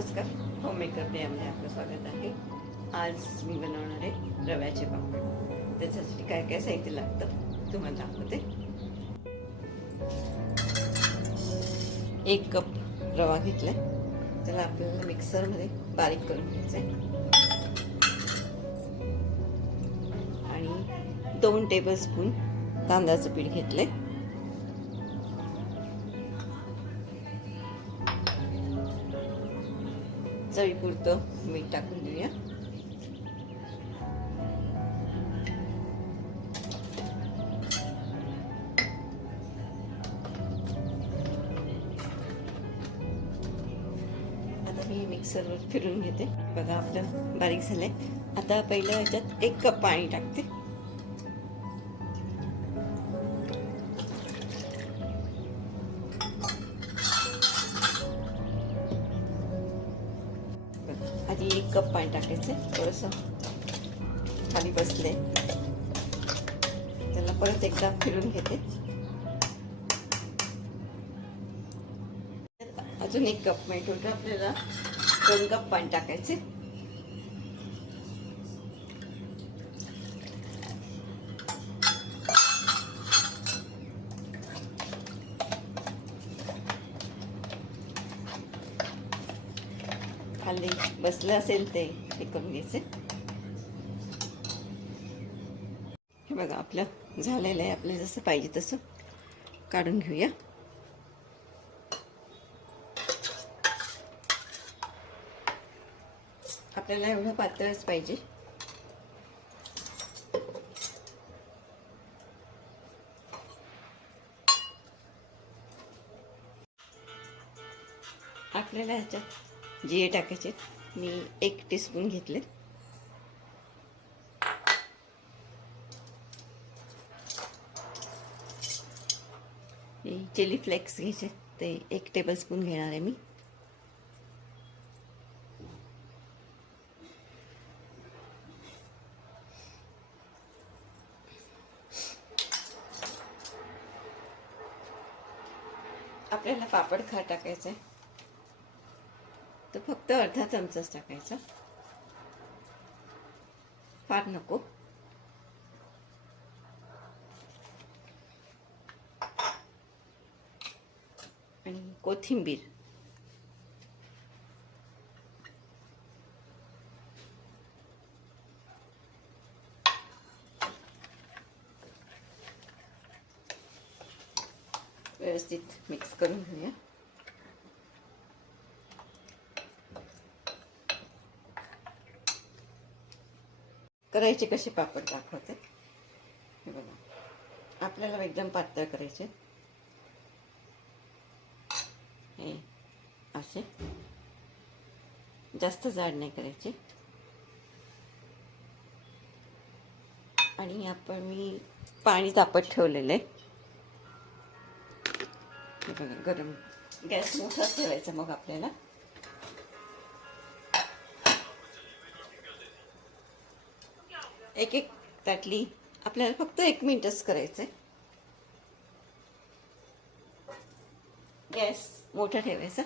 नमस्कार, home maker प्रियामध्ये आपलं स्वागत आहे. आज मी बनवणार आहे रव्याचे पापड. त्याच्यासाठी काय काय साहित्य लागतं तुम्हाला दाखवते. 1 कप रवा घेतलाय, त्याला आपल्याला मिक्सरमध्ये बारीक करून घ्यायचं आहे. आणि 2 टेबलस्पून तांदळाचं पीठ घेतलंय. चवीपुरतं मीठ टाकून देऊया. आता मी मिक्सरवर फिरून घेते. बघा आपलं बारीक झालंय. आता पहिलं ह्याच्यात 1 कप पाणी टाकते. आधी 1 कप पाणी टाकायचं. थोडंसं खाली बसले, त्याला परत एकदा फिरून घेते. अजून 1 कप म्हणजे टोटल आपल्याला 2 कप पाणी टाकायचे. खाली बसलं असेल ते हे करून घ्यायचे. हे बघा आपलं झालेलं आहे. आपल्याला जसं पाहिजे तसं काढून घेऊया. आपल्याला एवढं पातळच पाहिजे. आपल्याला ह्याच्यात जिरे टाकायचे. मी 1 टीस्पून घेतले. चिली फ्लेक्स घ्यायचे, ते 1 टेबलस्पून घेणार आहे मी. आपल्याला पापड खार टाकायचं आहे, तर फक्त अर्धा चमचाच टाकायचा, फार नको. आणि कोथिंबीर व्यवस्थित मिक्स करून घेऊया. करायचे कसे पापड दाखवते. हे बघा, आपल्याला एकदम पातळ करायचे. हे असे जास्त जाड नाही करायचे. आणि आपण मी पाणी तापत ठेवलेलं आहे. हे बघा, गरम गॅस मोठा ठेवायचा. मग आपल्याला एक ताटली आपल्याला फक्त 1 मिनिटच करायचंय. गॅस मोठा ठेवायचा.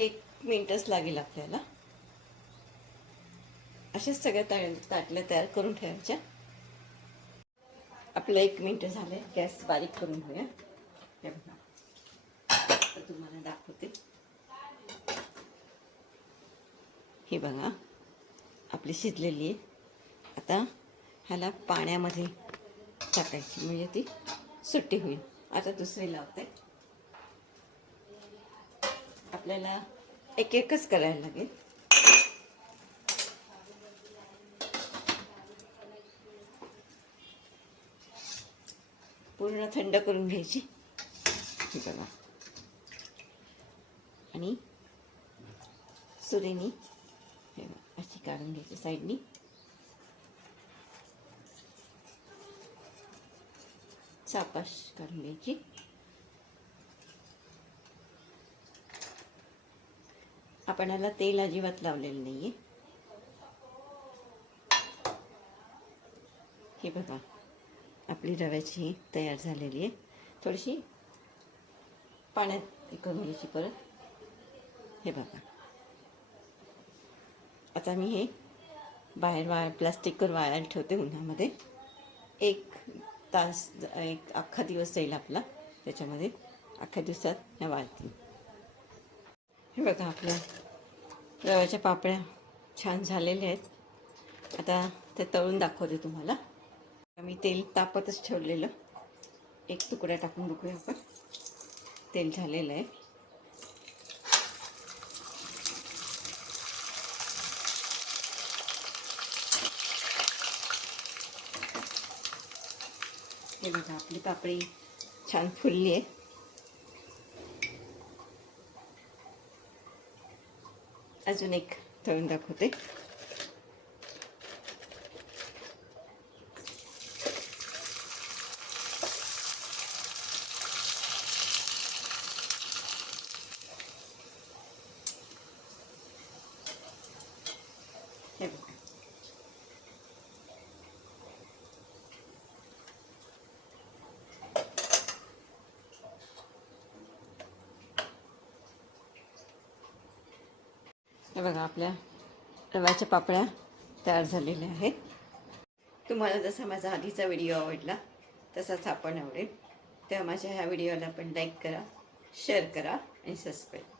1 मिनिटच लागेल आपल्याला. अशाच सगळ्या ताटल्या तयार करून ठेवायच्या. आपलं 1 मिनिट झाले. गॅस बारीक करून घेऊया. हे बघा, आता तुम्हाला दाखवते. हे बघा, आपली शिजलेली आहे. आता ह्याला पाण्यामध्ये टाकायची, म्हणजे ती सुट्टी होईल. आता दुसरी लावते. आपल्याला एकच करायला लागेल. पूर्ण थंड करून घ्यायची. हे बघा, आणि सुरीनी हे अशी काढून घ्यायची साईडनी. सापाश काढून घ्यायची. आपण याला तेल अजिबात लावलेलं नाहीये. हे बघा, आपली रव्याची तयार झालेली आहे. थोडीशी पाण्यात हे करून घ्यायची परत. हे बघा, आता मी हे बाहेर प्लास्टिकवर वाळायला ठेवते उन्हामध्ये. 1 तास, एक अख्खा दिवस जाईल आपला त्याच्यामध्ये. अख्ख्या दिवसात ह्या वाळतील. हे बघा, आपल्या रव्याच्या पापड्या छान झालेल्या आहेत. आता ते तळून दाखवते तुम्हाला. मी तेल तापतच ठेवलेलं. एक तुकडा टाकून बघूया आपण. तेल झालेलं आहे. हे बघा, आपली पापडी छान फुलली आहे. अजून एक तळून दाखवते. हे बघा, हे बघा, आपल्या रव्याच्या पापड्या तयार झालेल्या आहेत. तुम्हाला जसा माझा आधीचा व्हिडिओ आवडला तसाच हा पण आवडेल. तेव्हा माझ्या ह्या व्हिडिओला पण लाईक करा, शेअर करा आणि सबस्क्राईब करा.